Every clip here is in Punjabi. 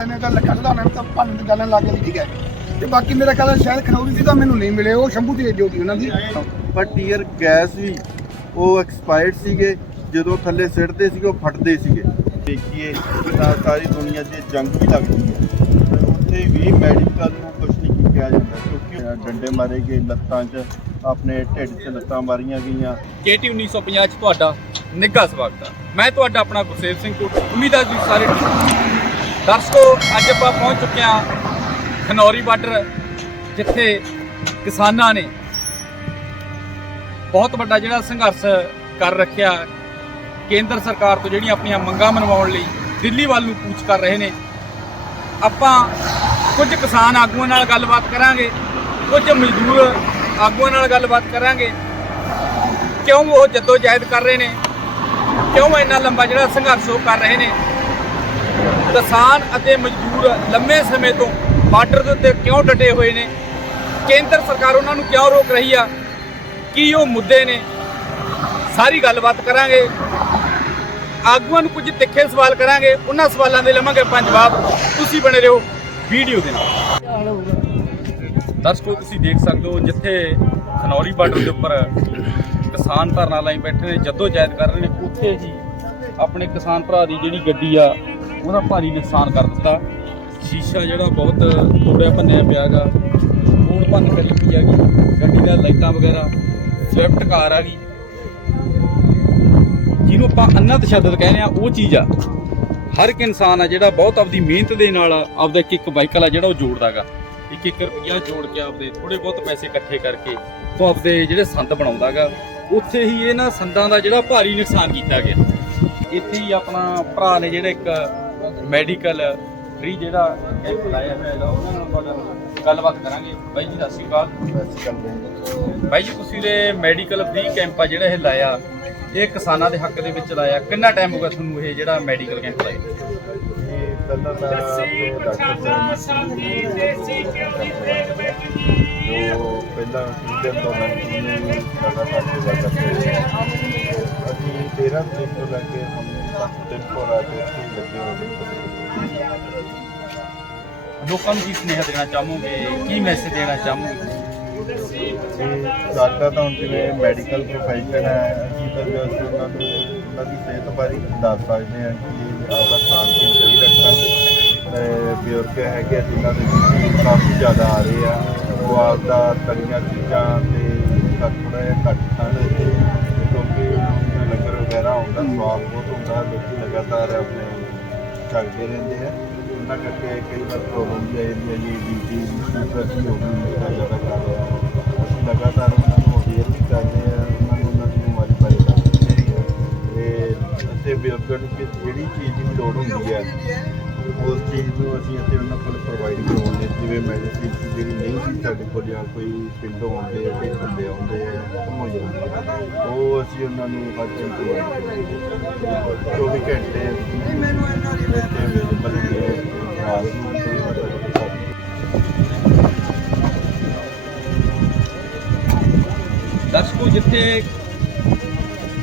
ਇਹਨੇ ਤਾਂ ਲੱਗਾ ਸਦਾਣਾ ਤਾਂ ਦੀ ਗੱਲਾਂ ਲੱਗ ਗਈ ਠੀਕ ਹੈ? ਤੇ ਬਾਕੀ ਮੇਰਾ ਸ਼ਾਇਦ ਸੀ ਤਾਂ ਮੈਨੂੰ ਨਹੀਂ ਮਿਲੇ ਉਹ ਸ਼ੰਭੂ ਦੀ ਡਿਊਟੀ ਉਹਨਾਂ ਦੀ। ਪਰ ਟੀਅਰ ਗੈਸ ਵੀ ਉਹ ਐਕਸਪਾਇਰਡ ਸੀਗੇ ਜਦੋਂ ਥੱਲੇ ਸਿੱਟਦੇ ਸੀਗੇ ਉਹ ਫਟਦੇ ਸੀਗੇ। ਦੇਖੀਏ ਤਾਂ ਸਾਰੀ ਦੁਨੀਆ 'ਚ ਜੰਗ ਵੀ ਲੱਗਦੀ ਹੈ। ਉੱਥੇ ਵੀ ਮੈਡੀਕਲ ਨੂੰ ਕੁਝ ਨਹੀਂ ਕਿਹਾ ਜਾਂਦਾ ਕਿਉਂਕਿ ਡੰਡੇ ਮਾਰੇ ਗਏ ਲੱਤਾਂ 'ਚ ਆਪਣੇ ਢਿੱਡ 'ਚ ਲੱਤਾਂ ਮਾਰੀਆਂ ਗਈਆਂ। ਕੇਟੀ 1950 ਚ ਤੁਹਾਡਾ ਨਿੱਘਾ ਸਵਾਗਤ ਹੈ ਮੈਂ ਤੁਹਾਡਾ ਆਪਣਾ ਗੁਰਸੇਵ ਸਿੰਘ ਕੋਟ ਉਮੀਦ ਹੈ ਤੁਸੀਂ ਸਾਰੇ ਠੀਕ ਹੋ। ਦਰਸ਼ਕੋ, ਅੱਜ ਆਪਾਂ ਪਹੁੰਚ ਚੁੱਕੇ ਹਾਂ ਖਨੌਰੀ ਬਾਰਡਰ, ਜਿੱਥੇ ਕਿਸਾਨਾਂ ਨੇ ਬਹੁਤ ਵੱਡਾ ਜਿਹੜਾ ਸੰਘਰਸ਼ ਕਰ ਰੱਖਿਆ। ਕੇਂਦਰ ਸਰਕਾਰ ਤੋਂ ਜਿਹੜੀਆਂ ਆਪਣੀਆਂ ਮੰਗਾਂ ਮਨਵਾਉਣ ਲਈ ਦਿੱਲੀ ਵੱਲ ਨੂੰ ਕੂਚ ਕਰ ਰਹੇ ਨੇ। ਆਪਾਂ ਕੁਝ ਕਿਸਾਨ ਆਗੂਆਂ ਨਾਲ ਗੱਲਬਾਤ ਕਰਾਂਗੇ, ਕੁਝ ਮਜ਼ਦੂਰ ਆਗੂਆਂ ਨਾਲ ਗੱਲਬਾਤ ਕਰਾਂਗੇ। ਕਿਉਂ ਉਹ ਜਹਿਦ ਕਰ ਰਹੇ ਨੇ? ਕਿਉਂ ਇੰਨਾ ਲੰਬਾ ਜਿਹੜਾ ਸੰਘਰਸ਼ ਉਹ ਕਰ ਰਹੇ ਨੇ? ਕਿਸਾਨ ਅਤੇ ਮਜ਼ਦੂਰ ਲੰਮੇ ਸਮੇਂ ਤੋਂ ਬਾਰਡਰ ਦੇ ਉੱਤੇ ਕਿਉਂ ਡਟੇ ਹੋਏ ਨੇ? ਕੇਂਦਰ ਸਰਕਾਰ ਉਹਨਾਂ ਨੂੰ ਕਿਉਂ ਰੋਕ ਰਹੀ ਆ? ਕੀ ਉਹ ਮੁੱਦੇ ਨੇ? ਸਾਰੀ ਗੱਲਬਾਤ ਕਰਾਂਗੇ। ਆਗੂਆਂ ਨੂੰ ਕੁਝ ਤਿੱਖੇ ਸਵਾਲ ਕਰਾਂਗੇ। ਉਹਨਾਂ ਸਵਾਲਾਂ ਦੇ ਲਵਾਂਗੇ ਆਪਾਂ ਜਵਾਬ। ਤੁਸੀਂ ਬਣੇ ਰਹੋ ਵੀਡੀਓ ਦੇ ਨਾਲ। ਦਰਸ਼ਕੋ, ਤੁਸੀਂ ਦੇਖ ਸਕਦੇ ਹੋ ਜਿੱਥੇ ਖਨੌਰੀ ਬਾਰਡਰ ਦੇ ਉੱਪਰ ਕਿਸਾਨ ਧਰਨਾ ਲਾਈ ਬੈਠੇ ਨੇ ਜਦੋਂ ਜਾਇਦ ਕਰ ਰਹੇ ਨੇ। ਉੱਥੇ ਹੀ ਆਪਣੇ ਕਿਸਾਨ ਭਰਾ ਦੀ ਜਿਹੜੀ ਗੱਡੀ ਆ ਉਹਦਾ ਭਾਰੀ ਨੁਕਸਾਨ ਕਰ ਦਿੱਤਾ। ਸ਼ੀਸ਼ਾ ਜਿਹੜਾ ਬਹੁਤ ਤੋੜਿਆ, ਭੰਨਿਆ ਪਿਆਗਾ ਖੂਨ ਭੰਨ ਕਰੀ ਪਈ ਹੈਗੀ। ਗੱਡੀ ਦਾ ਲਾਈਟਾਂ ਵਗੈਰਾ, ਸਵਿਫਟ ਕਾਰ ਆ ਗਈ। ਜਿਹਨੂੰ ਆਪਾਂ ਅੰਨਾ ਤਸ਼ੱਦਦ ਕਹਿੰਦੇ ਆ ਉਹ ਚੀਜ਼ ਆ। ਹਰ ਇੱਕ ਇਨਸਾਨ ਆ ਜਿਹੜਾ ਬਹੁਤ ਆਪਦੀ ਮਿਹਨਤ ਦੇ ਨਾਲ ਆਪਦਾ ਇੱਕ ਇੱਕ ਵਾਹੀਕਲ ਆ ਜਿਹੜਾ ਉਹ ਜੋੜਦਾਗਾ ਇੱਕ ਇੱਕ ਰੁਪਈਆ ਜੋੜ ਕੇ ਆਪਦੇ ਥੋੜੇ ਬਹੁਤ ਪੈਸੇ ਇਕੱਠੇ ਕਰਕੇ ਤੋਂ ਆਪਦੇ ਜਿਹੜੇ ਸੰਦ ਬਣਾਉਂਦਾਗਾ ਉੱਥੇ ਹੀ ਇਹਨਾਂ ਸੰਦਾਂ ਦਾ ਜਿਹੜਾ ਭਾਰੀ ਨੁਕਸਾਨ ਕੀਤਾ ਗਿਆ। ਇੱਥੇ ਹੀ ਆਪਣਾ ਭਰਾ ਨੇ ਜਿਹੜਾ ਇੱਕ ਮੈਡੀਕਲ ਫ੍ਰੀ ਜਿਹੜਾ ਕੈਂਪ ਲਾਇਆ ਹੋਇਆ ਹੈਗਾ ਉਹਨਾਂ ਨਾਲ ਆਪਾਂ ਗੱਲਬਾਤ ਕਰਾਂਗੇ। ਬਾਈ ਜੀ ਸਤਿ ਸ਼੍ਰੀ ਅਕਾਲ। ਬਾਈ ਜੀ ਤੁਸੀਂ ਦੇ ਮੈਡੀਕਲ ਫ੍ਰੀ ਕੈਂਪ ਆ ਜਿਹੜਾ ਇਹ ਲਾਇਆ ਇਹ ਕਿਸਾਨਾਂ ਦੇ ਹੱਕ ਦੇ ਵਿੱਚ ਲਾਇਆ। ਕਿੰਨਾ ਟਾਈਮ ਹੋ ਗਿਆ ਤੁਹਾਨੂੰ ਇਹ ਜਿਹੜਾ ਮੈਡੀਕਲ ਕੈਂਪ ਲਾਇਆ? ਇਹ ਪਹਿਲਾਂ ਤਾਂ ਡਾਕਟਰ ਸਾਹਿਬ ਜੋ ਪਹਿਲਾਂ ਕਿੰਨੇ ਤੋਂ ਕੇ ਲਗਾਤਾਰ ਸੇਵਾ ਕਰਦੇ ਰਹੇ ਅਸੀਂ 13 ਤਰੀਕ ਤੋਂ ਲੈ ਕੇ ਹਮ ਦਿਨ ਰਾਤ ਇੱਥੇ ਲੱਗੇ ਹੋਏ ਨੇ ਲੋਕਾਂ ਨੂੰ ਕੀ ਸੁਨੇਹਾ ਦੇਣਾ ਚਾਹੋਗੇ? ਕੀ ਮੈਸੇਜ ਦੇਣਾ ਚਾਹੋਗੇ? ਸਾਡਾ ਤਾਂ ਜਿਵੇਂ ਮੈਡੀਕਲ ਪ੍ਰੋਫੈਸ਼ਨ ਹੈ, ਅਸੀਂ ਤਾਂ ਜੋ ਉਹਨਾਂ ਨੂੰ ਉਹਨਾਂ ਦੀ ਸਿਹਤ ਬਾਰੇ ਦੱਸ ਸਕਦੇ ਹਾਂ ਕਿ ਆਪਦਾ ਖਾਣ ਪੀਣ ਸਹੀ ਰੱਖਣ। ਤੇ ਬਜ਼ੁਰਗ ਹੈਗੇ ਆ ਜਿਨ੍ਹਾਂ ਦੇ ਕਾਫੀ ਜ਼ਿਆਦਾ ਆ ਰਹੇ ਆ। ਉਹ ਆਪਦਾ ਤਲੀਆਂ ਚੀਜ਼ਾਂ ਤੇ ਥੋੜਾ ਜਿਹਾ ਘੱਟ ਖਾਣ ਕਿਉਂਕਿ ਲੰਗਰ ਵਗੈਰਾ ਹੁੰਦਾ ਸਵਾਦ ਬਹੁਤ ਹੁੰਦਾ, ਲੋਕੀ ਲਗਾਤਾਰ ਆਪਣੇ ਛਕਦੇ ਰਹਿੰਦੇ ਆ। ਉਹਨਾਂ ਕਰਕੇ ਕਈ ਵਾਰ ਪ੍ਰੋਬਲਮ ਵੀ ਆ ਜਾਂਦੀ ਹੈ ਜੀ ਬੀਪੀ ਸ਼ੂਗਰ ਦੀ ਹੋ ਗਈ ਮਿੱਠਾ ਜ਼ਿਆਦਾ ਕਰ ਰਿਹਾ ਅਸੀਂ ਲਗਾਤਾਰ ਉਹਨਾਂ ਨੂੰ ਅਵੇਅਰ ਵੀ ਕਰਦੇ ਆ, ਉਹਨਾਂ ਨੂੰ ਉਹਨਾਂ ਦੀ ਬਿਮਾਰੀ ਬਾਰੇ ਦੱਸਦੇ ਆ। ਤੇ ਅਤੇ ਬਜ਼ੁਰਗਾਂ ਨੂੰ ਕਿ ਜਿਹੜੀ ਚੀਜ਼ ਦੀ ਲੋੜ ਹੁੰਦੀ ਹੈ ਉਸ ਚੀਜ਼ ਨੂੰ ਅਸੀਂ ਇੱਥੇ ਉਹਨਾਂ ਕੋਲ ਪ੍ਰੋਵਾਈਡ ਕਰਵਾਉਂਦੇ ਹਾਂ। ਜਿਵੇਂ ਮੈਡੀਸਿਨ ਜਿਹੜੀ ਨਹੀਂ ਸੀ ਸਾਡੇ ਕੋਲ ਜਾਂ ਕੋਈ ਪਿੰਡੋਂ ਆਉਂਦੇ ਆ, ਕੋਈ ਬੰਦੇ ਆਉਂਦੇ ਆ ਖਤਮ ਜਾਂਦੇ ਆ, ਉਹ ਅਸੀਂ ਉਹਨਾਂ ਨੂੰ ਹਰ ਟਾਈਮ ਪ੍ਰੋਵਾਈਡ ਕਰਦੇ ਹਾਂ 24 ਘੰਟੇ ਇੱਥੇ ਅਵੇਲੇਬਲ ਹੁੰਦੇ ਆ ਨੂੰ ਤੇ ਦਰਸ਼ਕੋ ਜਿੱਥੇ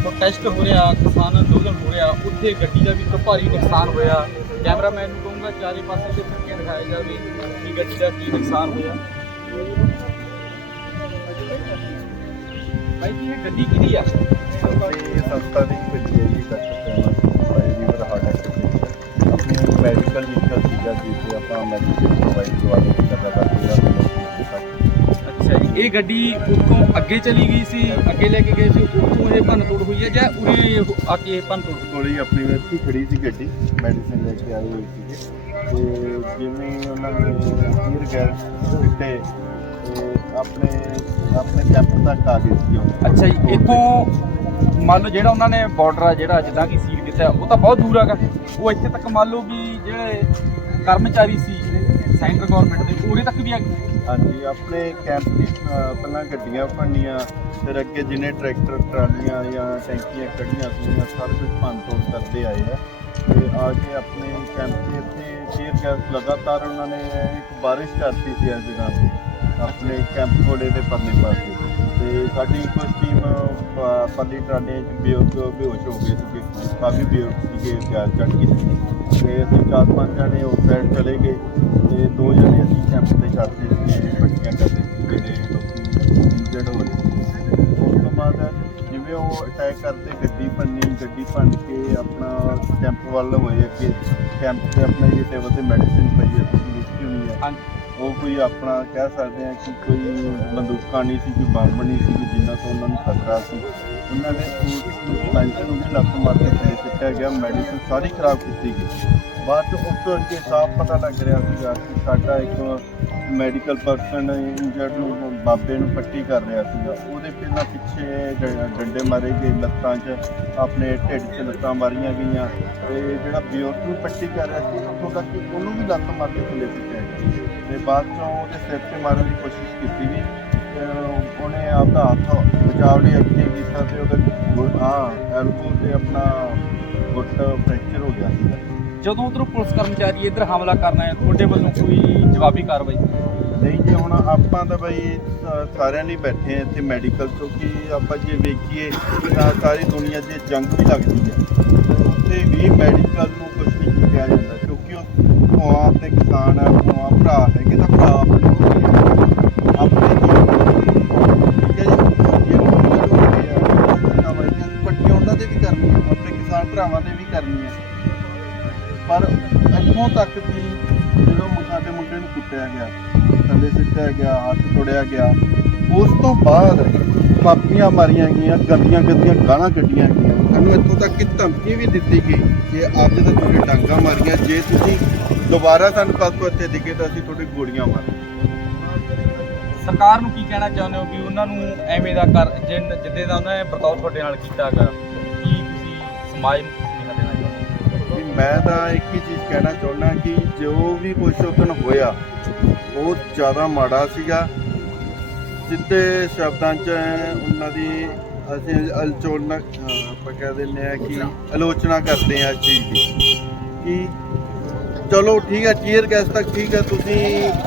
ਪ੍ਰੋਟੈਸਟ ਹੋ ਰਿਹਾ, ਕਿਸਾਨ ਅੰਦੋਲਨ ਹੋ ਰਿਹਾ, ਉੱਥੇ ਗੱਡੀ ਦਾ ਵੀ ਇੱਕ ਭਾਰੀ ਨੁਕਸਾਨ ਹੋਇਆ ਕੈਮਰਾਮੈਨ ਨੂੰ ਕਹੂੰਗਾ, ਚਾਰੇ ਪਾਸੇ ਤੇ ਫਿਰ ਦਿਖਾਇਆ ਜਾਵੇ ਕਿ ਗੱਡੀ ਦਾ ਕੀ ਨੁਕਸਾਨ ਹੋਇਆ। ਭਾਈ ਜੀ, ਇਹ ਗੱਡੀ ਕਿਹਦੀ ਆ? ਇਹ ਸੰਸਥਾ ਦੀ ਬੱਚੀ ਹੈ ਜੀ, doctor famous by river heart association ਆਪਣੇ ਮੈਡੀਕਲ ਵਹੀਕਲ ਸੀਗਾ ਜਿਸ ਤੇ ਆਪਾਂ ਮੈਡੀਸਿਨ ਪ੍ਰੋਵਾਈਡ ਕਰਵਾਉਂਦੇ ਹਾਂ ਲਗਾਤਾਰ ਪੂਰਾ ਅੱਛਾ ਜੀ। ਇਹ ਗੱਡੀ ਉੱਥੋਂ ਅੱਗੇ ਚਲੀ ਗਈ ਸੀ ਅੱਗੇ ਲੈ ਕੇ ਗਏ ਸੀ ਉੱਥੋਂ ਇਹ ਭੰਨ ਤੋੜ ਹੋਈ ਹੈ ਜਾਂ ਉਰੇ ਆ ਕੇ ਇਹ ਭੰਨ ਤੋੜ ਹੋਈ? ਕੋਲੇ ਆਪਣੀ ਇੱਥੇ ਖੜੀ ਸੀ ਗੱਡੀ ਮੈਡੀਸਿਨ ਲੈ ਕੇ ਆਈ ਹੋਈ ਸੀ ਤੇ ਜਿਵੇਂ ਉਹਨਾਂ ਨੇ ਕਲੀਅਰ ਗੈਸ ਦਿੱਤੇ ਆਪਣੇ ਆਪਣੇ ਕੈਂਪ ਤੱਕ ਆ ਗਏ ਸੀ ਉਹ। ਅੱਛਾ ਜੀ ਇੱਥੋਂ ਮੰਨ ਲਓ ਜਿਹੜਾ ਉਹਨਾਂ ਨੇ ਬਾਰਡਰ ਆ ਜਿਹੜਾ ਜਿੱਦਾਂ ਕਿ ਸੀਲ ਕੀਤਾ ਉਹ ਤਾਂ ਬਹੁਤ ਦੂਰ ਹੈਗਾ ਉਹ ਇੱਥੇ ਤੱਕ ਮੰਨ ਲਓ ਵੀ ਜਿਹੜੇ ਕਰਮਚਾਰੀ ਸੀ ਸੈਂਟਰ ਗਵਰਨਮੈਂਟ ਦੇ ਉਰੇ ਤੱਕ ਵੀ ਆ ਹਾਂਜੀ ਆਪਣੇ ਕੈਂਪ ਦੀ ਅਹ, ਪਹਿਲਾਂ ਗੱਡੀਆਂ ਭੰਨੀਆਂ ਫਿਰ ਅੱਗੇ ਜਿਹਨੇ ਟਰੈਕਟਰ ਟਰਾਲੀਆਂ ਜਾਂ ਟੈਂਕੀਆਂ ਕੱਢੀਆਂ ਸੀਗੀਆਂ ਸਾਰਾ ਕੁਝ ਭੰਨ ਤੋੜ ਕਰਦੇ ਆਏ ਆ। ਤੇ ਆ ਕੇ ਆਪਣੇ ਕੈਂਪ ਦੇ ਇੱਥੇ ਸ਼ੇਅਰ ਗੈਸ ਲਗਾਤਾਰ ਉਹਨਾਂ ਨੇ ਇੱਕ ਬਾਰਿਸ਼ ਕਰਤੀ ਸੀ ਅੱਜ ਜਗ੍ਹਾ ਤੇ ਆਪਣੇ ਕੈਂਪ ਕੋਲੇ ਦੇ ਪਰਲੇ ਪਾਸੇ। ਸਾਡੀ ਕੁਝ ਟੀਮ ਪ- ਪੱਲੀ ਟਰਾਲੇ 'ਚ ਬੇਹੋਸ਼ ਬੇਹੋਸ਼ ਹੋ ਗਏ ਸੀਗੇ। ਕਾਫੀ ਬੇਹੋਸ਼ ਸੀਗੇ ਗੈਸ ਚੜ ਗਈ ਸੀ ਤੇ ਅਸੀਂ ਚਾਰ ਪੰਜ ਜਣੇ ਉਸ ਸਾਈਡ ਚਲੇ ਗਏ ਤੇ ਦੋ ਜਣੇ ਅਸੀਂ ਕੈਂਪ ਤੇ ਚੜ੍ਹਦੇ ਸੀਗੇ ਪੱਟੀਆਂ ਕਰਦੇ ਸੀ, ਜਿਹੜੇ ਲੋਕੀ ਇੰਜਰਡ ਹੋ ਰਹੇ ਸੀ। ਉਸ ਤੋਂ ਬਾਅਦ ਜਿਵੇਂ ਉਹ ਅਟੈਕ ਕਰਦੇ, ਗੱਡੀ ਭੰਨੀ, ਗੱਡੀ ਭੰਨ ਕੇ ਆਪਣਾ ਕੈਂਪ ਵੱਲ ਹੋਏ ਅੱਗੇ। ਕੈਂਪ ਤੇ ਆਪਣਾ ਇਹ ਟੇਬਲ ਤੇ ਮੈਡੀਸਿਨ ਪਈ ਹੈ ਲਿਖੀ ਹੋਣੀ ਹੈ ਹਾਂਜੀ। ਉਹ ਕੋਈ ਆਪਣਾ ਕਹਿ ਸਕਦੇ ਆ ਕਿ ਕੋਈ ਬੰਦੂਕਾਂ ਨਹੀਂ ਸੀ, ਕੋਈ ਬੰਬ ਨਹੀਂ ਸੀ ਕਿ ਜਿੰਨਾ ਤੋਂ ਉਹਨਾਂ ਨੂੰ ਖਤਰਾ ਸੀ। ਉਹਨਾਂ ਨੇ ਉਸ ਲਾਇਸੈਂਸ ਨੂੰ ਵੀ ਲੱਤ ਮਾਰ ਕੇ ਥੱਲੇ ਸਿੱਟਿਆ ਗਿਆ, ਮੈਡੀਸਨ ਸਾਰੀ ਖਰਾਬ ਕੀਤੀ ਗਈ। ਬਾਅਦ ਚ ਉਸ ਤੋਂ ਅੱਗੇ ਸਾਫ਼ ਪਤਾ ਲੱਗ ਰਿਹਾ ਸੀਗਾ ਕਿ ਸਾਡਾ ਇੱਕ ਮੈਡੀਕਲ ਪਰਸਨ ਇੰਜਰਡ ਨੂੰ ਬਾਬੇ ਨੂੰ ਪੱਟੀ ਕਰ ਰਿਹਾ ਸੀਗਾ। ਉਹਦੇ ਪਹਿਲਾਂ ਪਿੱਛੇ ਡੰਡੇ ਮਾਰੇ ਗਏ, ਲੱਤਾਂ 'ਚ ਆਪਣੇ ਢਿੱਡ 'ਚ ਲੱਤਾਂ ਮਾਰੀਆਂ ਗਈਆਂ। ਤੇ ਜਿਹੜਾ ਬਜ਼ੁਰਗ ਨੂੰ ਪੱਟੀ ਕਰ ਰਿਹਾ ਸੀ, ਉੱਥੋਂ ਤੱਕ ਕਿ ਉਹਨੂੰ ਵੀ ਲੱਤ ਮਾਰ ਕੇ ਥੱਲੇ ਸਿੱਟਿਆ ਗਿਆ। ਤੇ ਬਾਅਦ ਚੋਂ ਉਹਦੇ ਸਿਰ ਤੇ ਮਾਰਨ ਦੀ ਕੋਸ਼ਿਸ਼ ਕੀਤੀ ਤੇ ਉਹਨੇ ਆਪਦਾ ਹੱਥ ਬਚਾਵ ਲਈ ਅੱਗੇ ਕੀਤਾ ਤੇ ਉਹਦੇ ਹਾਂ ਐਲਬੋ ਤੇ ਆਪਣਾ ਗੁੱਟ ਫ੍ਰੈਕਚਰ ਹੋ ਗਿਆ ਸੀਗਾ। ਜਦੋਂ ਉਧਰੋਂ ਪੁਲਿਸ ਕਰਮਚਾਰੀ ਇੱਧਰ ਹਮਲਾ ਕਰਨ ਆਏ ਤੁਹਾਡੇ ਵੱਲੋਂ ਕੋਈ ਜਵਾਬੀ ਕਾਰਵਾਈ? ਨਹੀਂ ਜੀ ਹੁਣ ਆਪਾਂ ਤਾਂ ਬਈ ਸਾਰਿਆਂ ਲਈ ਬੈਠੇ ਆ ਇੱਥੇ ਮੈਡੀਕਲ ਕਿਉਂਕਿ ਆਪਾਂ ਜੇ ਵੇਖੀਏ ਤਾਂ ਸਾਰੀ ਦੁਨੀਆ 'ਚ ਜੰਗ ਵੀ ਲੱਗਦੀ ਹੈ। ਤੇ ਉੱਥੇ ਵੀ ਮੈਡੀਕਲ ਨੂੰ ਕੁਝ ਨਹੀਂ ਕਿਹਾ ਜਾਂਦਾ ਕਿਉਂਕਿ ਉਹ ਉਹ ਆਪਣੇ ਕਿਸਾਨ ਆ ਆ ਭਰਾ ਹੈਗੇ ਤਾਂ ਭਰਾ ਆਪਣੇ ਨੂੰ ਆਪਣੇ ਠੀਕ ਹੈ ਜੀ? ਜੇ ਉਹ ਜਿਹੜੇ ਆ ਉਹਨਾਂ ਵਾਲੀਆਂ ਪੱਟੀਆਂ ਉਹਨਾਂ ਦੇ ਵੀ ਕਰਨੀਆਂ ਆਪਣੇ ਕਿਸਾਨ ਭਰਾਵਾਂ ਦੇ ਵੀ ਕਰਨੀ ਹੈ ਪਰ ਇੱਥੋਂ ਤੱਕ ਵੀ ਜਦੋਂ ਮੁੰ- ਸਾਡੇ ਮੁੰਡੇ ਨੂੰ ਕੁੱਟਿਆ ਗਿਆ, ਥੱਲੇ ਸਿੱਟਿਆ ਗਿਆ, ਹੱਥ ਤੋੜਿਆ ਗਿਆ ਉਸ ਤੋਂ ਬਾਅਦ ਕਾਪੀਆਂ ਮਾਰੀਆਂ ਗਈਆਂ ਗੰਦੀਆਂ ਗੰਦੀਆਂ ਗਾਲਾਂ ਕੱਢੀਆਂ ਗਈਆਂ। ਸਾਨੂੰ ਇੱਥੋਂ ਤੱਕ ਕਿ ਧਮਕੀ ਵੀ ਦਿੱਤੀ ਗਈ ਕਿ ਅੱਜ ਤਾਂ ਤੁਹਾਡੇ ਡਾਂਗਾ ਮਾਰੀਆਂ ਜੇ ਤੁਸੀਂ ਦੁਬਾਰਾ ਸਾਨੂੰ ਕੱਲ ਤੋਂ ਇੱਥੇ ਦਿਖੇ ਤਾਂ ਅਸੀਂ ਤੁਹਾਡੇ ਗੋਲੀਆਂ ਮਾਰਾਂਗੇ। ਸਰਕਾਰ ਨੂੰ ਕੀ ਕਹਿਣਾ ਚਾਹੁੰਦੇ ਹੋ ਵੀ ਉਹਨਾਂ ਨੂੰ ਐਵੇਂ ਦਾ ਕਰ ਜਿੰਨ ਜਿੱਦੇ ਦਾ ਉਹਨਾਂ ਨੇ ਵਰਤਾਓ ਤੁਹਾਡੇ ਨਾਲ ਕੀਤਾ ਹੈਗਾ ਕੀ ਤੁਸੀਂ ਸਮਾਜ ਨੂੰ ਕੀ ਸੁਨੇਹਾ ਦੇਣਾ ਚਾਹੁੰਦੇ ਹੋ? ਮੈਂ ਤਾਂ ਇੱਕ ਹੀ ਚੀਜ਼ ਕਹਿਣਾ ਚਾਹੁੰਦਾ ਕਿ ਜੋ ਵੀ ਕੁਛ ਉਦੋਂ ਹੋਇਆ ਉਹ ਜ਼ਿਆਦਾ ਮਾੜਾ ਸੀਗਾ। ਜਿੱਤੇ ਸ਼ਬਦਾਂ 'ਚ ਉਹਨਾਂ ਦੀ ਅਸੀਂ ਅਲਚੋਲਨਾ ਆਪਾਂ ਕਹਿ ਦਿੰਦੇ ਆ ਕਿ ਆਲੋਚਨਾ ਕਰਦੇ ਆ ਇਸ ਚੀਜ਼ ਦੀ। ਕਿ ਚਲੋ ਠੀਕ ਹੈ ਟੀਅਰ ਗੈਸ ਤੱਕ ਠੀਕ ਹੈ ਤੁਸੀਂ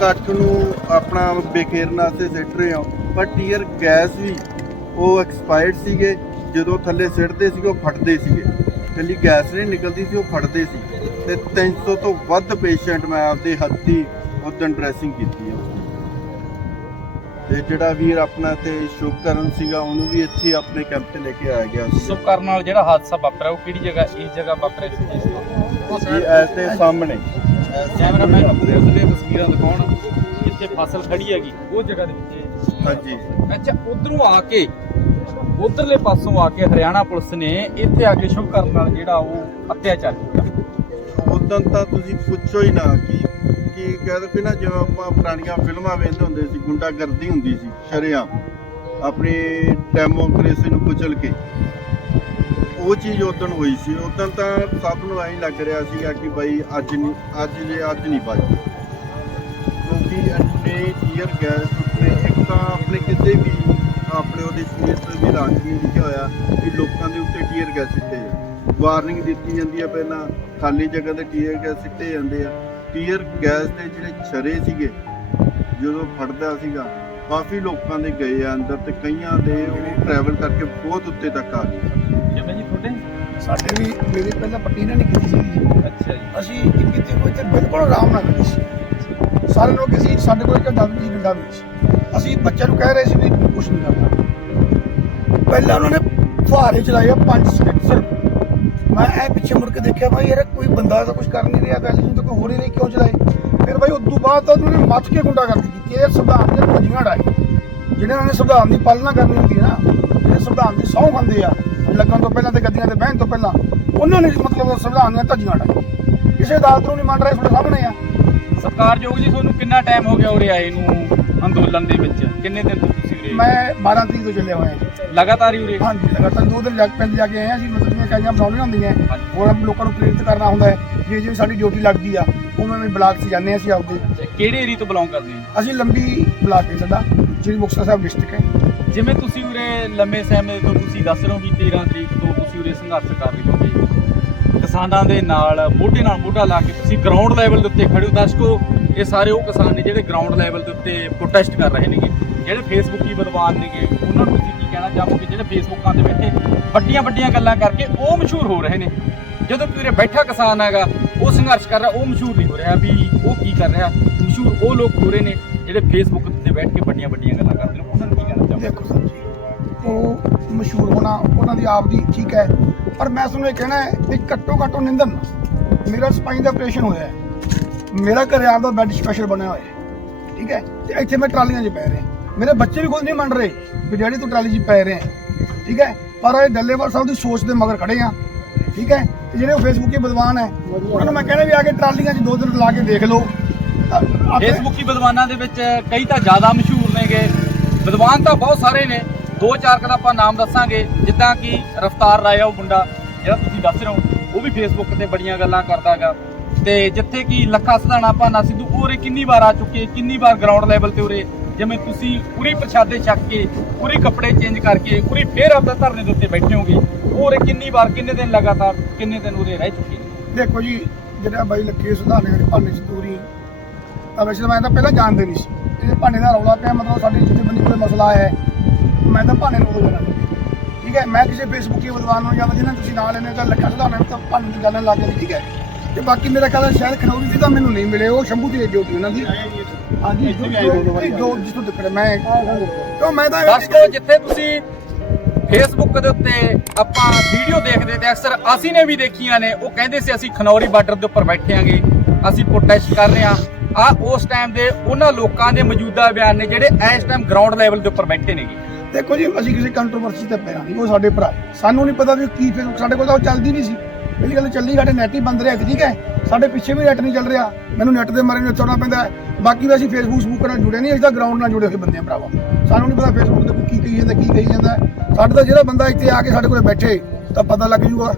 ਕੱਟ ਨੂੰ ਆਪਣਾ ਬੇਖੇਰਨ ਵਾਸਤੇ ਸਿੱਟ ਰਹੇ ਹੋ ਪਰ ਟੀਅਰ ਗੈਸ ਵੀ ਉਹ ਐਕਸਪਾਇਰਡ ਸੀਗੇ ਜਦੋਂ ਥੱਲੇ ਸਿੱਟਦੇ ਸੀਗੇ ਉਹ ਫਟਦੇ ਸੀਗੇ। ਕੱਲੀ ਗੈਸ ਨਹੀਂ ਨਿਕਲਦੀ ਸੀ ਉਹ ਫਟਦੇ ਸੀ। ਤੇ 300 ਤੋਂ ਵੱਧ ਪੇਸ਼ੈਂਟ ਮੈਂ ਆਪਦੇ ਹੱਥੀ ਉਦੋਂ ਡਰੈਸਿੰਗ ਕੀਤੀ ਹੈ। ਤੇ ਜਿਹੜਾ ਵੀਰ ਆਪਣਾ ਤੇ ਸ਼ੁਭਕਰਨ ਸੀਗਾ ਉਹਨੂੰ ਵੀ ਇੱਥੇ ਆਪਣੇ ਕੈਂਪ ਤੇ ਲੈ ਕੇ ਆਇਆ ਗਿਆ ਸੀ ਸੋ ਕਰਨ ਨਾਲ ਜਿਹੜਾ ਹਾਦਸਾ ਵਾਪਰਿਆ ਉਹ ਕਿਹੜੀ ਜਗ੍ਹਾ ਇਸ ਜਗ੍ਹਾ ਵਾਪਰਿਆ ਸੀ ਤੋਂ ਇਹ ਐਸੇ ਸਾਹਮਣੇ। ਕੈਮਰਾਮੈਨ ਆਪਣੇ ਉਸਦੇ ਤਸਵੀਰਾਂ ਦਿਖਾਉਣ। ਜਿੱਥੇ ਫਸਲ ਖੜੀ ਹੈਗੀ ਉਹ ਜਗ੍ਹਾ ਦੇ ਵਿੱਚ। ਹਾਂਜੀ। ਅੱਛਾ ਉਧਰੋਂ ਆ ਕੇ ਉਧਰਲੇ ਪਾਸੋਂ ਆ ਕੇ ਹਰਿਆਣਾ ਪੁਲਿਸ ਨੇ ਇੱਥੇ ਆ ਕੇ ਸ਼ੁਭ ਕਰਨ ਨਾਲ ਜਿਹੜਾ ਉਹ ਅਤਿਆਚਾਰ ਕੀਤਾ। ਉਦੋਂ ਤਾਂ ਤੁਸੀਂ ਪੁੱਛੋ ਹੀ ਨਾ ਕਿ ਕੀ ਕਹਿ ਦੋ ਨਾ ਜਿਵੇਂ ਆਪਾਂ ਪੁਰਾਣੀਆਂ ਫਿਲਮਾਂ ਵੇਖਦੇ ਹੁੰਦੇ ਸੀ, ਗੁੰਡਾਗਰਦੀ ਹੁੰਦੀ ਸੀ, ਸ਼ਰੇਆਮ, ਆਪਣੀ ਡੈਮੋਕ੍ਰੇਸੀ ਨੂੰ ਕੁਚਲ ਕੇ। ਉਹ ਚੀਜ਼ ਉਦੋਂ ਹੋਈ ਸੀ। ਉਦੋਂ ਤਾਂ ਸਭ ਨੂੰ ਐਂ ਲੱਗ ਰਿਹਾ ਸੀਗਾ ਕਿ ਬਈ ਅੱਜ ਨਹੀਂ, ਅੱਜ ਜੇ ਅੱਜ ਨਹੀਂ ਬਚ ਕਿਉਂਕਿ ਅੰਨੇ ਟੀਅਰ ਗੈਸ ਉੱਤੇ, ਇੱਕ ਤਾਂ ਆਪਣੇ ਕਿਤੇ ਵੀ, ਆਪਣੇ ਉਹਦੇ ਸਰੀਰ ਤੇ ਵੀ ਲਾਜ਼ਮੀ ਲਿਖਿਆ ਹੋਇਆ ਕਿ ਲੋਕਾਂ ਦੇ ਉੱਤੇ ਟੀਅਰ ਗੈਸ ਸਿੱਟੇ ਆ ਵਾਰਨਿੰਗ ਦਿੱਤੀ ਜਾਂਦੀ ਹੈ ਪਹਿਲਾਂ, ਖਾਲੀ ਜਗ੍ਹਾ ਤੇ ਟੀਅਰ ਗੈਸ ਸਿੱਟੇ ਜਾਂਦੇ ਆ। ਟੀਅਰ ਗੈਸ ਦੇ ਜਿਹੜੇ ਛਰੇ ਸੀਗੇ ਜਦੋਂ ਫਟਦਾ ਸੀਗਾ ਕਾਫੀ ਲੋਕਾਂ ਦੇ ਗਏ ਆ ਅੰਦਰ ਤੇ ਕਈਆਂ ਦੇ ਉਹ ਟਰੈਵਲ ਕਰਕੇ ਬਹੁਤ ਉੱਤੇ ਤੱਕ ਆ ਗਏ। ਜਿਵੇਂ ਜੀ ਤੁਹਾਡੇ? ਸਾਡੇ ਵੀ ਮੇਰੀ ਪਹਿਲਾਂ ਪੱਟੀ ਇਹਨਾਂ ਨੇ ਕੀਤੀ ਸੀ ਅੱਛਾ ਜੀ। ਅਸੀਂ ਇੱਕ ਕਿਤੇ ਕੋਈ ਤੇ ਬਿਲਕੁਲ ਆਰਾਮ ਨਾਲ ਕੀਤੀ ਸੀ। ਸਾਰੇ ਲੋਕ ਸੀ ਸਾਡੇ ਕੋਲ ਵੀ ਸੀ, ਡੰਡਾ ਵੀ ਸੀ। ਅਸੀਂ ਬੱਚਿਆਂ ਨੂੰ ਕਹਿ ਰਹੇ ਸੀ ਵੀ ਕੁਝ ਨਹੀਂ ਕਰਨਾ। ਪਹਿਲਾਂ ਉਹਨਾਂ ਨੇ ਫੁਹਾਰੇ ਚਲਾਏ ਪੰਜ ਸਕਿੰਟ ਸਿਰਫ। ਮੈਂ ਐ ਪਿੱਛੇ ਮੁੜ ਕੇ ਦੇਖਿਆ ਭਾਈ ਯਾਰ, ਕੋਈ ਬੰਦਾ ਤਾਂ ਕੁਝ ਕਰ ਨਹੀਂ ਰਿਹਾ, ਗੱਲ ਤਾਂ ਕੋਈ ਹੋ ਹੀ ਨਹੀਂ ਕਿਉਂ ਚਲਾਏ। ਫਿਰ ਭਾਈ ਉਸ ਤੋਂ ਬਾਅਦ ਤਾਂ ਉਹਨਾਂ ਮੱਚ ਕੇ ਗੁੰਡਾਗਰਦੀ ਕੀਤੀ, ਇਹ ਸੰਵਿਧਾਨ ਦੀਆਂ ਭੱਜੀਆਂ ਡਾਈ ਜਿਹਨਾਂ ਨੇ ਸੰਵਿਧਾਨ ਦੀ ਪਾਲਣਾ ਕਰਨੀ ਹੁੰਦੀ ਹੈ ਨਾ, ਜਿਹੜੇ ਸੰਵਿਧਾਨ ਦੀ ਸਹੁੰ ਖਾਂਦੇ ਆ, ਲੱਗਣ ਤੋਂ ਪਹਿਲਾਂ ਤੇ ਗੱਦੀਆਂ ਤੇ ਬਹਿਣ ਤੋਂ ਪਹਿਲਾਂ, ਉਹਨਾਂ ਨੇ ਮਤਲਬ ਸੰਵਿਧਾਨ ਦੀਆਂ ਧੱਜੀਆਂ ਡਾਈ ਕਿਸੇ ਅਦਾਲਤ ਨੂੰ ਨਹੀਂ ਮੰਨ ਰਹੇ, ਤੁਹਾਡੇ ਸਾਹਮਣੇ ਆ। ਸਤਿਕਾਰਯੋਗ ਜੀ, ਤੁਹਾਨੂੰ ਕਿੰਨਾ ਟਾਈਮ ਹੋ ਗਿਆ ਉਰੇ ਆਏ ਨੂੰ? ਅੰਦੋਲਨ ਦੇ ਵਿੱਚ? ਕਿੰਨੇ ਦਿਨ ਤੋਂ ਤੁਸੀਂ ਉਰੇ? ਮੈਂ 12 ਤਰੀਕ ਤੋਂ ਚੱਲਿਆ ਹੋਇਆ ਜੀ। ਲਗਾਤਾਰ ਹੀ ਉਰੇ? ਹਾਂਜੀ ਲਗਾਤਾਰ ਦੋ ਦਿਨ ਜਾ ਕੇ ਪਿੰਡ ਜਾ ਕੇ ਆਏ ਹਾਂ ਅਸੀਂ ਮਤਲਬ ਜਿਵੇਂ ਇਕਾਈਆਂ ਬਣਾਉਣੀਆਂ ਹੁੰਦੀਆਂ। ਹੋਰ ਲੋਕਾਂ ਨੂੰ ਪ੍ਰੇਰਿਤ ਕਰਨਾ ਹੁੰਦਾ ਹੈ ਜੇ ਜਿਵੇਂ ਸਾਡੀ ਡਿਊਟੀ ਲੱਗਦੀ ਆ ਉਵੇਂ ਵੀ ਬਲਾਕ 'ਚ ਜਾਂਦੇ ਹਾਂ ਅਸੀਂ ਆਪਦੇ। ਕਿਹੜੇ ਏਰੀਆ ਤੋਂ ਬਿਲੋਂਗ ਕਰਦੇ ਹੋ? ਅਸੀਂ ਲੰਬੀ ਬਲਾਕ ਹੈ ਸਾਡਾ ਸ਼੍ਰੀ ਮੁਕਤਸਰ ਸਾਹਿਬ ਡਿਸਟ੍ਰਿਕਟ ਹੈ। ਜਿਵੇਂ ਤੁਸੀਂ ਉਰੇ ਲੰਮੇ ਸਮੇਂ ਤੋਂ ਤੁਸੀਂ ਦੱਸ ਰਹੇ ਹੋ ਵੀ 13 ਤਰੀਕ ਤੋਂ ਤੁਸੀਂ ਉਰੇ ਸੰਘਰਸ਼ ਕਰ ਰਹੇ ਹੋਗੇ। ਕਿਸਾਨਾਂ ਦੇ ਨਾਲ ਮੋਢੇ ਨਾਲ ਮੋਢਾ ਲਾ ਕੇ ਤੁਸੀਂ ਗਰਾਊਂਡ ਲੈਵਲ ਦੇ ਉੱਤੇ ਖੜੇ ਹੋ ਦਰਸ਼ਕੋ ਇਹ ਸਾਰੇ ਉਹ ਕਿਸਾਨ ਨੇ ਜਿਹੜੇ ਗਰਾਊਂਡ ਲੈਵਲ ਦੇ ਉੱਤੇ ਪ੍ਰੋਟੈਸਟ ਕਰ ਰਹੇ ਨੇਗੇ, ਜਿਹੜੇ ਫੇਸਬੁੱਕੀ ਵਿਦਵਾਨ ਨੇਗੇ, ਉਹਨਾਂ ਨੂੰ ਤੁਸੀਂ ਕੀ ਕਹਿਣਾ ਚਾਹੋਗੇ? ਜਿਹੜੇ ਫੇਸਬੁੱਕਾਂ ਦੇ ਬੈਠੇ ਵੱਡੀਆਂ ਵੱਡੀਆਂ ਗੱਲਾਂ ਕਰਕੇ ਉਹ ਮਸ਼ਹੂਰ ਹੋ ਰਹੇ ਨੇ। ਜਦੋਂ ਕਿ ਉਰੇ ਬੈਠਾ ਕਿਸਾਨ ਹੈਗਾ, ਉਹ ਸੰਘਰਸ਼ ਕਰ ਰਿਹਾ, ਉਹ ਮਸ਼ਹੂਰ ਨਹੀਂ ਹੋ ਰਿਹਾ ਵੀ ਉਹ ਕੀ ਕਰ ਰਿਹਾ। ਮਸ਼ਹੂਰ ਉਹ ਲੋਕ ਹੋ ਰਹੇ ਨੇ ਜਿਹੜੇ ਫੇਸਬੁੱਕ ਤੇ ਬੈਠ ਕੇ ਵੱਡੀਆਂ ਵੱਡੀਆਂ ਗੱਲਾਂ ਕਰਦੇ ਨੇ। ਉਹਨਾਂ ਨੂੰ ਕੀ ਕਹਿਣਾ ਚਾਹੋਗੇ? ਦੇਖੋ ਸਰ ਉਹ ਮਸ਼ਹੂਰ ਹੋਣਾ, ਉਹਨਾਂ ਦੀ ਆਪ ਦੀ ਠੀਕ ਹੈ। ਪਰ ਮੈਂ ਤੁਹਾਨੂੰ ਇਹ ਕਹਿਣਾ ਹੈ ਵੀ ਘੱਟੋ ਘੱਟ ਉਹ ਨਿੰਦਨ ਮੇਰਾ ਸਪਾਈਨ ਦਾ ਆਪਰੇਸ਼ਨ ਹੋਇਆ ਹੈ। ਮੇਰਾ ਘਰੇ ਆਪ ਦਾ ਬੈੱਡ ਸਪੈਸ਼ਲ ਬਣਿਆ ਹੋਇਆ ਹੈ। ਠੀਕ ਹੈ? ਤੇ ਇੱਥੇ ਮੈਂ ਟਰਾਲੀਆਂ 'ਚ ਪੈ ਰਿਹਾ। ਮੇਰੇ ਬੱਚੇ ਵੀ ਖੁਦ ਨਹੀਂ ਮੰਨ ਰਹੇ ਵੀ ਡੈਡੀ ਤੂੰ ਟਰਾਲੀ 'ਚ ਪੈ ਰਿਹਾ ਠੀਕ ਹੈ? ਪਰ ਇਹ ਡੱਲੇਵਾਲ ਸਾਹਿਬ ਦੀ ਸੋਚ ਦੇ ਮਗਰ ਖੜੇ ਆ। ਠੀਕ ਹੈ? ਤੇ ਜਿਹੜੇ ਉਹ ਫੇਸਬੁੱਕੀ ਵਿਦਵਾਨ ਹੈ, ਉਹਨਾਂ ਨੂੰ ਮੈਂ ਕਹਿੰਦਾ ਵੀ ਆ ਕੇ ਟਰਾਲੀਆਂ 'ਚ ਦੋ ਦਿਨ ਲਾ ਕੇ ਦੇਖ ਲਓ। ਫੇਸਬੁੱਕੀ ਵਿਦਵਾਨਾਂ ਦੇ ਵਿੱਚ ਕਈ ਤਾਂ ਜ਼ਿਆਦਾ ਮਸ਼ਹੂਰ ਨੇਗੇ। ਵਿਦਵਾਨ ਤਾਂ ਬਹੁਤ ਸਾਰੇ ਨੇ। ਦੋ ਚਾਰ ਕੁ ਆਪਾਂ ਨਾਮ ਦੱਸਾਂਗੇ। ਜਿੱਦਾਂ ਕਿ ਰਫਤਾਰ ਰਾਇਆ ਉਹ ਮੁੰਡਾ, ਜਿਹੜਾ ਤੁਸੀਂ ਦੱਸ ਰਹੇ ਹੋ, ਉਹ ਵੀ ਫੇਸਬੁੱਕ ਤੇ ਬੜੀਆਂ ਗੱਲਾਂ ਕਰਦਾ ਹੈਗਾ ਤੇ ਜਿੱਥੇ ਕਿ ਲੱਖਾ ਸਧਾਣਾ ਭਾਨਾ ਸਿੱਧੂ, ਉਰੇ ਕਿੰਨੀ ਵਾਰ ਆ ਚੁੱਕੇ, ਕਿੰਨੀ ਵਾਰ ਗਰਾਊਂਡ ਲੈਵਲ ਤੇ ਉਰੇ? ਜਿਵੇਂ ਤੁਸੀਂ ਪੂਰੀ ਪ੍ਰਸ਼ਾਦੇ ਛੱਕ ਕੇ ਪੂਰੀ ਕੱਪੜੇ ਚੇਂਜ ਕਰਕੇ ਪੂਰੀ ਫੇਰ ਆਪਦਾ ਧਰਨੇ ਦੇ ਉੱਤੇ ਬੈਠੇ ਹੋਗੇ ਉਹ ਉਰੇ ਕਿੰਨੀ ਵਾਰ, ਕਿੰਨੇ ਦਿਨ ਲਗਾਤਾਰ, ਕਿੰਨੇ ਦਿਨ ਉਰੇ ਰਹਿ ਚੁੱਕੇ? ਦੇਖੋ ਜੀ, ਜਿਹੜਾ ਬਾਈ ਲੱਖੇ ਸੁਧਾਰਨੇ ਵਾਲੇ ਭਾਨੇ ਸਤੂਰੀ ਤਾਂ ਵੈਸੇ ਮੈਂ ਤਾਂ ਪਹਿਲਾਂ ਜਾਣਦੇ ਨਹੀਂ ਸੀ। ਇਹ ਭਾਨੇ ਦਾ ਰੌਲਾ ਪਿਆ, ਮਤਲਬ ਸਾਡੇ ਜਿੱਥੇ ਕੋਈ ਮਸਲਾ ਆਇਆ ਮੈਂ ਤਾਂ ਭਾਨੇ ਨੂੰ ਉਦੋਂ ਠੀਕ ਹੈ, ਮੈਂ ਕਿਸੇ ਫੇਸਬੁੱਕੀ ਵਿਦਵਾਨ ਨੂੰ ਜਾਂ ਜਿਹਨਾਂ ਨੂੰ ਤੁਸੀਂ ਨਾਂ ਲੈਣੇ ਤਾਂ ਲੱਖਾ ਸੁਧਾਰਨੇ ਨੂੰ ਤਾਂ ਭਾਨੇ ਨੂੰ ਜਾਣਨ ਲੱਗ ਗਏ ਠੀਕ ਹੈ। ਤੇ ਬਾਕੀ ਮੇਰਾ ਕਹਿੰਦਾ ਸ਼ਾਇਦ ਖਨੌਰੀ ਦੀ ਤਾਂ ਮੈਨੂੰ ਨਹੀਂ ਮਿਲੇ ਉਹ ਸ਼ੰਭੂ ਦੀ ਡਿਊਟੀ ਉਹਨਾਂ ਦੀ। ਹਾਂਜੀ ਜੋ ਜੋ ਜਿੱਥੋਂ ਤੱਕ ਮੈਂ ਕਿਉਂ ਮੈਂ ਤਾਂ ਦੱਸ ਦਿਓ ਜਿੱਥੇ ਤੁਸੀਂ ਫੇਸਬੁੱਕ ਦੇ ਉੱਤੇ ਆਪਾਂ ਵੀਡੀਓ ਦੇਖਦੇ ਤੇ ਅਕਸਰ ਅਸੀਂ ਨੇ ਵੀ ਦੇਖੀਆਂ ਨੇ ਉਹ ਕਹਿੰਦੇ ਸੀ ਅਸੀਂ ਖਨੌਰੀ ਬਾਰਡਰ ਦੇ ਉੱਪਰ ਬੈਠੇ ਆਂਗੇ ਅਸੀਂ ਪ੍ਰੋਟੈਸਟ ਕਰ ਰਹੇ ਆ। ਆ ਉਸ ਟਾਈਮ ਦੇ ਉਹਨਾਂ ਲੋਕਾਂ ਦੇ ਮੌਜੂਦਾ ਬਿਆਨ ਨੇ ਜਿਹੜੇ ਇਸ ਟਾਈਮ ਗਰਾਊਂਡ ਲੈਵਲ ਦੇ ਉੱਪਰ ਬੈਠੇ ਨੇਗੇ। ਦੇਖੋ ਜੀ, ਅਸੀਂ ਕਿਸੇ ਕੰਟਰੋਵਰਸੀ ਤੇ ਪਿਆ ਨਹੀਂ ਉਹ ਸਾਡੇ ਭਰਾ। ਸਾਨੂੰ ਨਹੀਂ ਪਤਾ ਵੀ ਕੀ ਫੇਸਬੁੱਕ ਸਾਡੇ ਕੋਲ ਤਾਂ ਉਹ ਚੱਲਦੀ ਨਹੀਂ ਸੀ। ਪਹਿਲੀ ਗੱਲ ਚੱਲੀ, ਸਾਡੇ ਨੈਟ ਹੀ ਬੰਦ ਰਿਹਾ ਸੀ ਠੀਕ ਹੈ? ਸਾਡੇ ਪਿੱਛੇ ਵੀ ਨੈਟ ਨਹੀਂ ਚੱਲ ਰਿਹਾ। ਮੈਨੂੰ ਨੈਟ ਦੇ ਮਾਰੇ ਨੂੰ ਚੜਨਾ ਪੈਂਦਾ ਬਾਕੀ ਵੀ ਅਸੀਂ ਫੇਸਬੁੱਕ ਫੇਸਬੁੱਕ ਨਾਲ ਜੁੜੇ ਨਹੀਂ, ਅਸੀਂ ਤਾਂ ਗਰਾਊਂਡ ਨਾਲ ਜੁੜੇ ਹੋਏ ਬੰਦੇ ਆ ਭਰਾਵਾ। ਸਾਨੂੰ ਨਹੀਂ ਪਤਾ ਫੇਸਬੁੱਕ ਤੇ ਕੀ ਕਹੀ ਜਾਂਦਾ, ਕੀ ਕਹੀ ਜਾਂਦਾ। ਹੈ। ਸਾਡੇ ਤਾਂ ਜਿਹੜਾ ਬੰਦਾ ਇੱਥੇ ਆ ਕੇ ਸਾਡੇ ਕੋਲ ਬੈਠੇ, ਤਾਂ ਪਤਾ ਲੱਗ ਜੂਗਾ